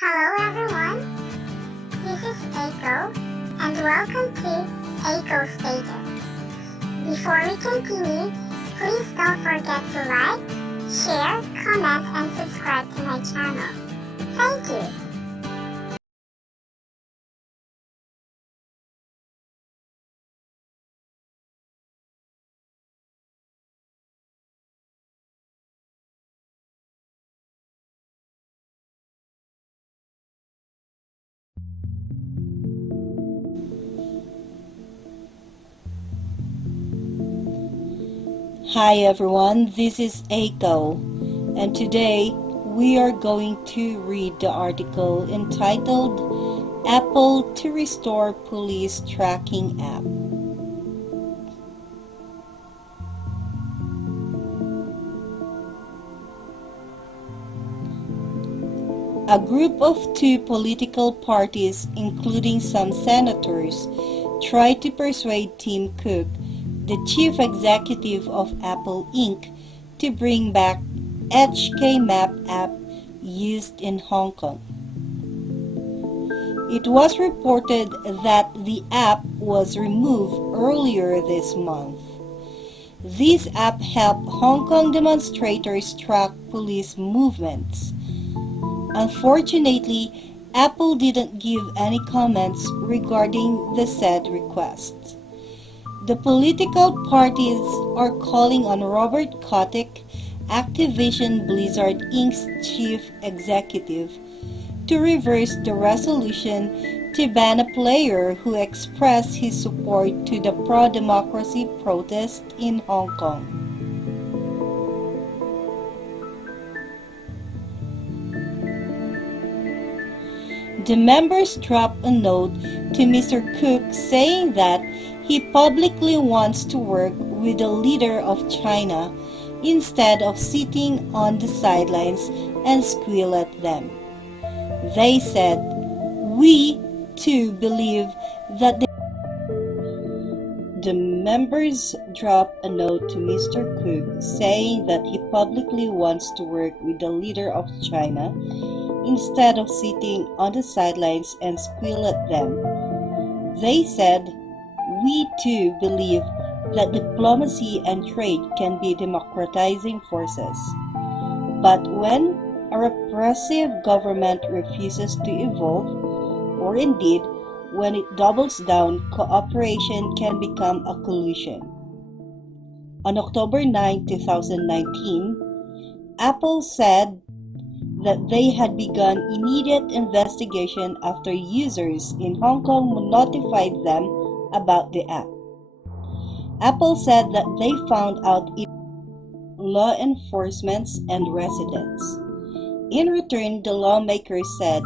Hello everyone, this is Aeko and welcome to Aeko Stated. Before we continue, please don't forget to like, share, comment, and subscribe to my channel. Thank you! Hi everyone, this is Aeko, and today we are going to read the article entitled Apple to Restore Police Tracking App. A group of two political parties, including some senators, tried to persuade Tim Cook, the chief executive of Apple Inc., to bring back HKMap app used in Hong Kong. It was reported that the app was removed earlier this month. This app helped Hong Kong demonstrators track police movements. Unfortunately, Apple didn't give any comments regarding the said request. The political parties are calling on Robert Kotick, Activision Blizzard Inc.'s chief executive, to reverse the resolution to ban a player who expressed his support to the pro-democracy protest in Hong Kong. The members dropped a note to Mr. Cook saying that he publicly wants to work with the leader of China instead of sitting on the sidelines and squeal at them. They said, "We, too, believe that the members dropped a note to Mr. Cook saying that he publicly wants to work with the leader of China instead of sitting on the sidelines and squeal at them. They said, "We too believe that diplomacy and trade can be democratizing forces. But when a repressive government refuses to evolve, or indeed when it doubles down, cooperation can become a collusion." On October 9, 2019, Apple said that they had begun immediate investigation after users in Hong Kong notified them about the app. Apple said that they found out it law enforcement and residents. In return, the lawmakers said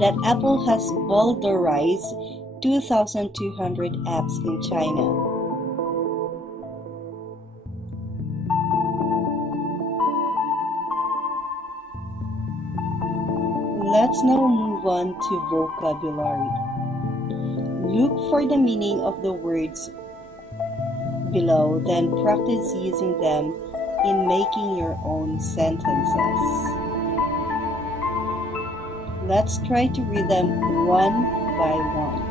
that Apple has bowdlerized 2,200 apps in China. Let's now move on to vocabulary. Look for the meaning of the words below, then practice using them in making your own sentences. Let's try to read them one by one.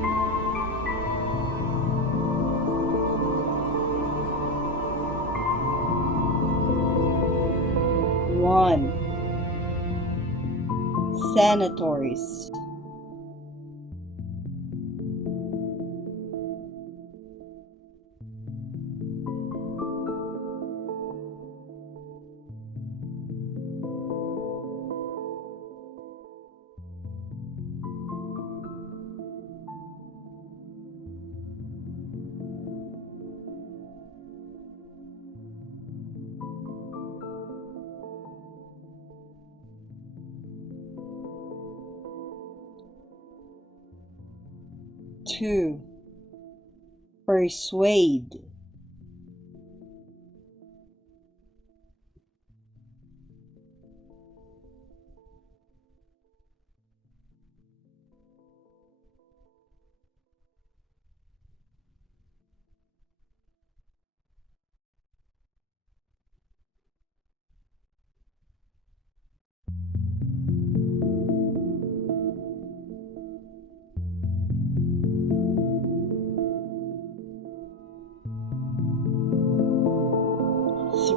One, senators. 2. Persuade. 3.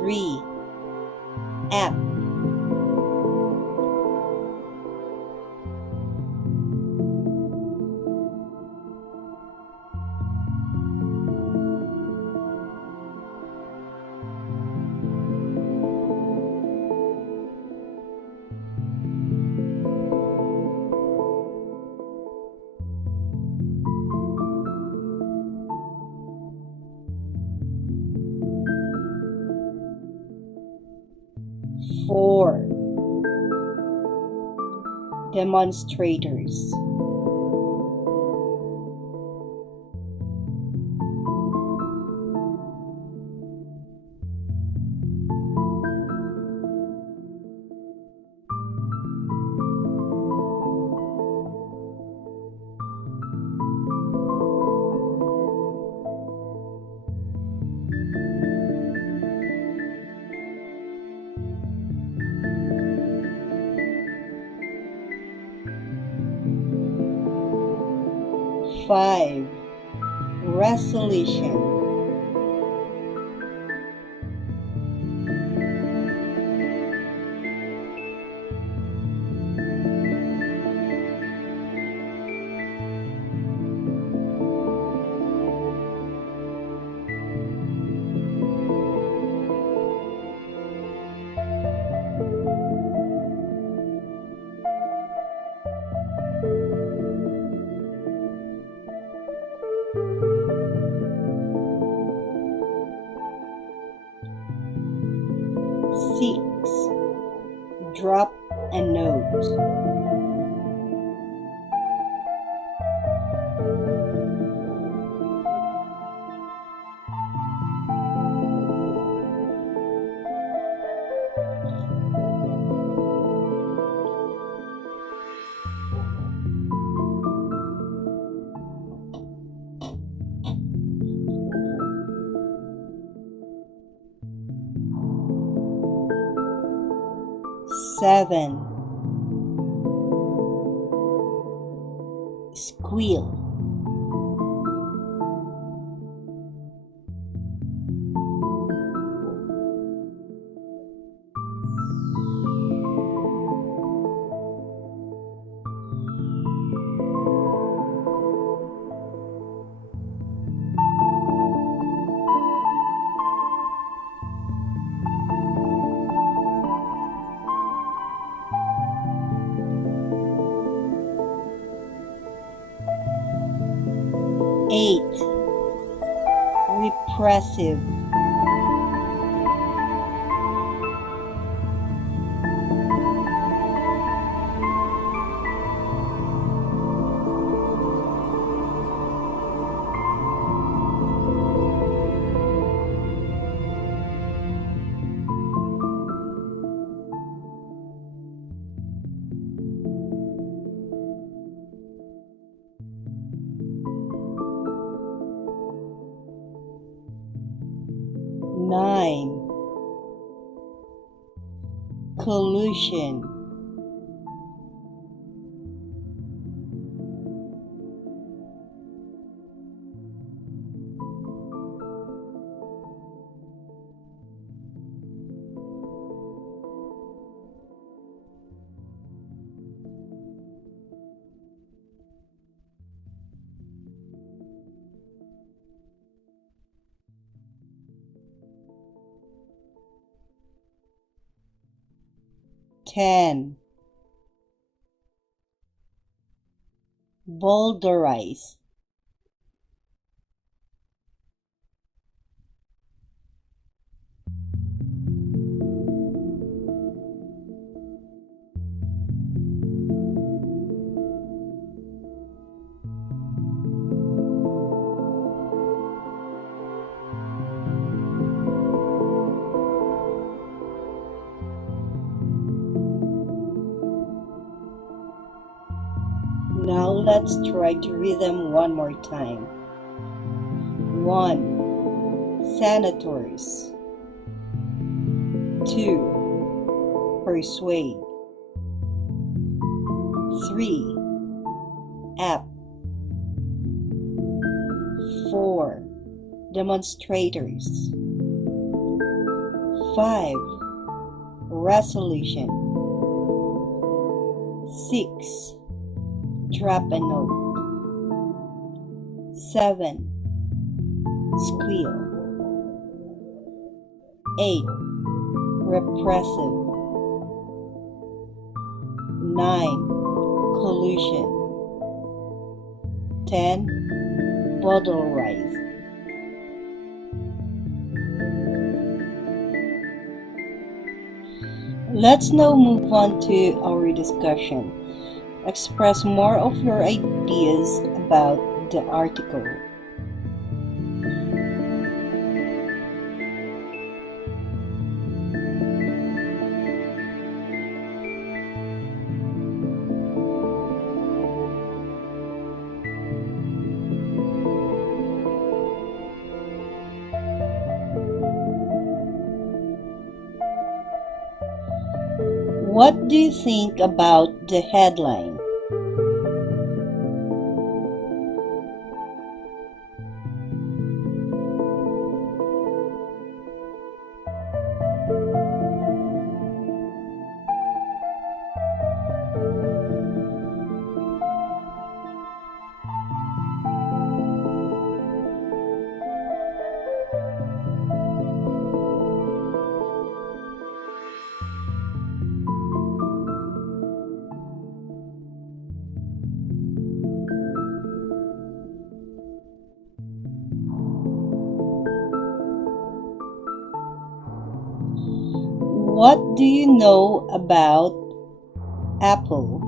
3. App. 4. Demonstrators. 5. Resolution. 6. Drop a note. 7. Squeal. 8. Repressive. 9. Collusion. 10. Boulderize. 'Now let's try to read them one more time. 1. Senators. 2. Persuade. 3. App. 4. Demonstrators. 5. Resolution. 6. Drop a note. 7. Squeal. 8. Repressive. 9. Collusion. 10. Bowdlerise. Let's now move on to our discussion. Express more of your ideas about the article. What do you think about the headline? What do you know about Apple?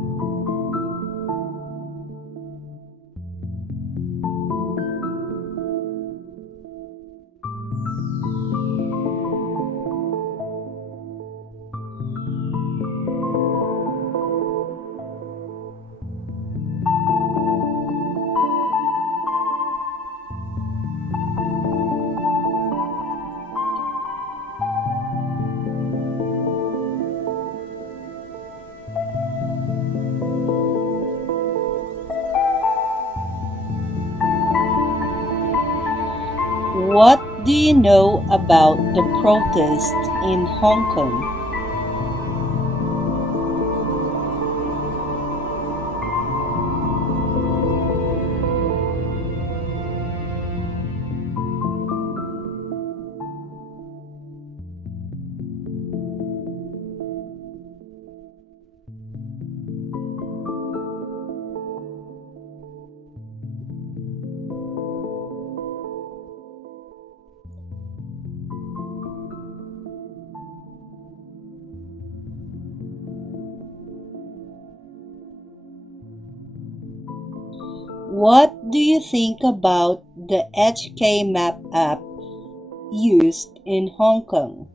What do you know about the protest in Hong Kong? What do you think about the HK Map app used in Hong Kong?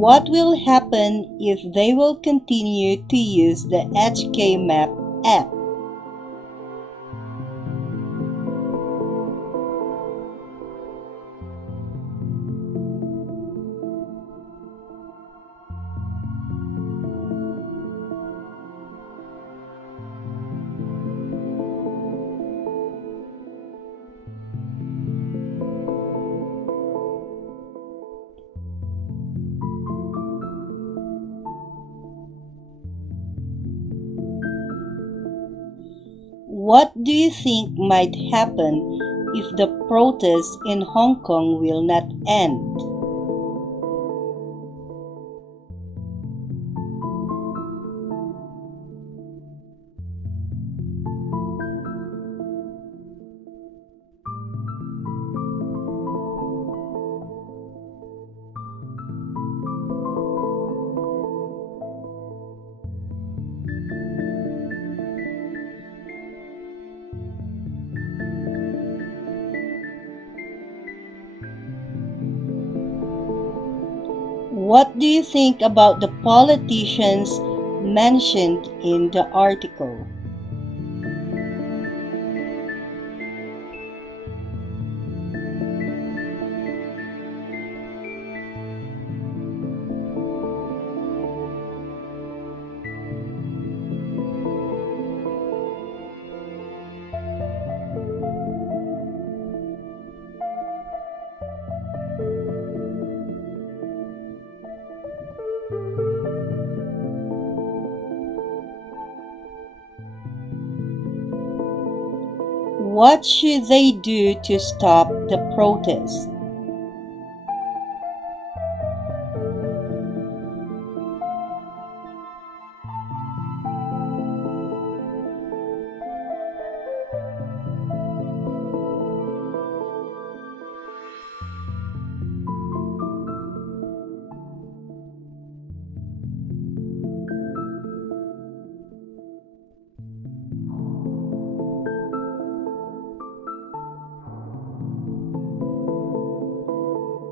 What will happen if they will continue to use the HK Map app? What do you think might happen if the protests in Hong Kong will not end? What do you think about the politicians mentioned in the article? What should they do to stop the protest?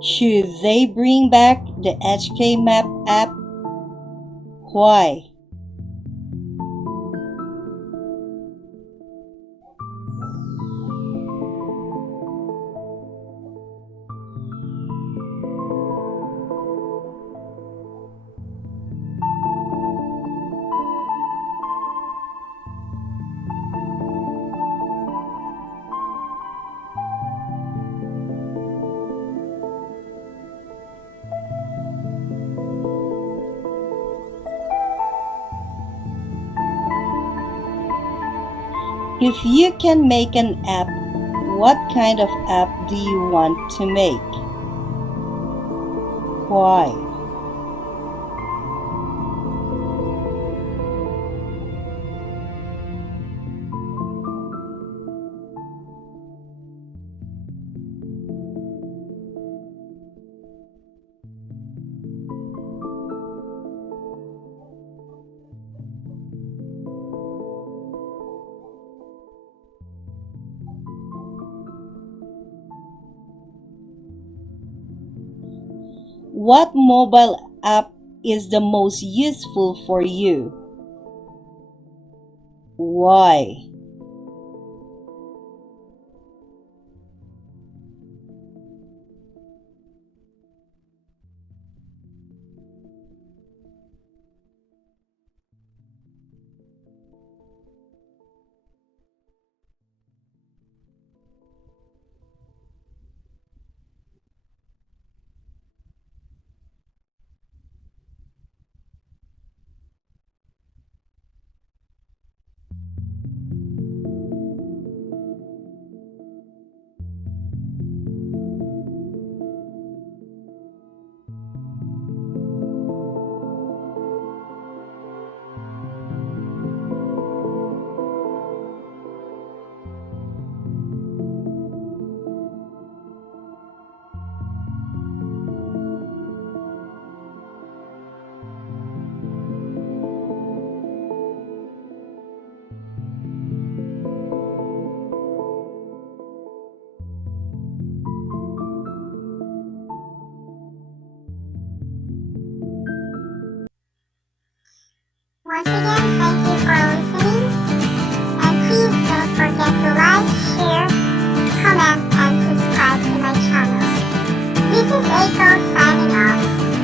Should they bring back the HK Map app? Why? If you can make an app, what kind of app do you want to make? Why? What mobile app is the most useful for you? Why? Once again, thank you for listening. And please don't forget to like, share, comment, and subscribe to my channel. This is Aeko signing off.